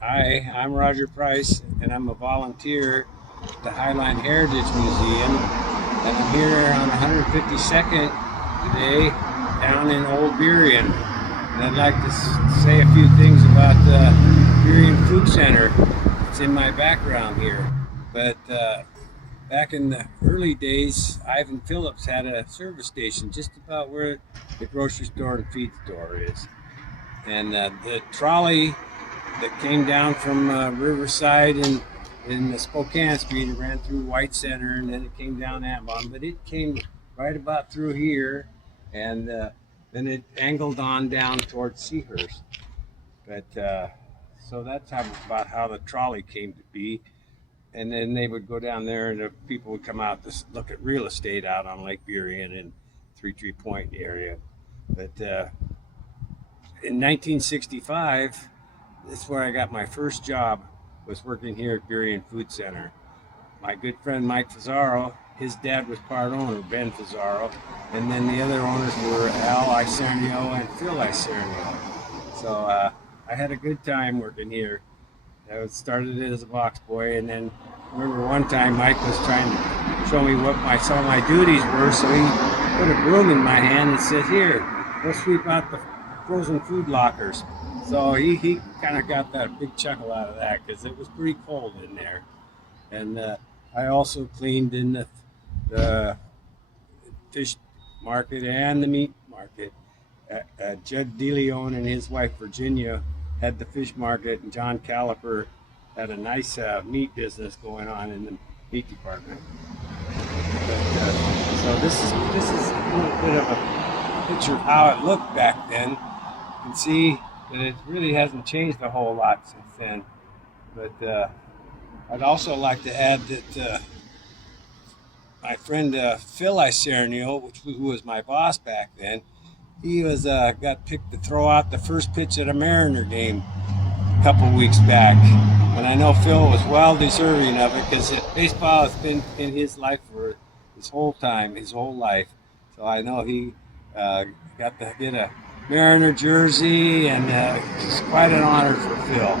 Hi, I'm Roger Price, and I'm a volunteer at the Highline Heritage Museum. And I'm here on 152nd today down in Old Burien. And I'd like to say a few things about the Burien Food Center. It's in my background here. But back in the early days, Ivan Phillips had a service station just about where the grocery store and feed store is. And the trolley that came down from Riverside and in the Spokane Street. It ran through White Center and then it came down Avon, but it came right about through here, and then it angled on down towards Seahurst. But so that's about how the trolley came to be. And then they would go down there, and the people would come out to look at real estate out on Lake Burien and Three Tree Point area. But in 1965, that's where I got my first job, was working here at Burien Food Center. My good friend Mike Fazaro, his dad was part owner, Ben Fazaro, and then the other owners were Al Isernio and Phil Isernio. So I had a good time working here. I started as a box boy, and then I remember one time Mike was trying to show me what some of my duties were, so he put a broom in my hand and said, "Here, go sweep out the frozen food lockers." So he kind of got that big chuckle out of that because it was pretty cold in there. And I also cleaned in the fish market and the meat market. Judd DeLeon and his wife Virginia had the fish market, and John Caliper had a nice meat business going on in the meat department. But, so this is a little bit of a picture of how it looked back then. You can see that it really hasn't changed a whole lot since then. But I'd also like to add that my friend Phil Isernio, who was my boss back then, he was got picked to throw out the first pitch at a Mariner game a couple weeks back. And I know Phil was well deserving of it because baseball has been in his life for his whole life. So I know he got to get a Mariner jersey, and it's quite an honor for Phil.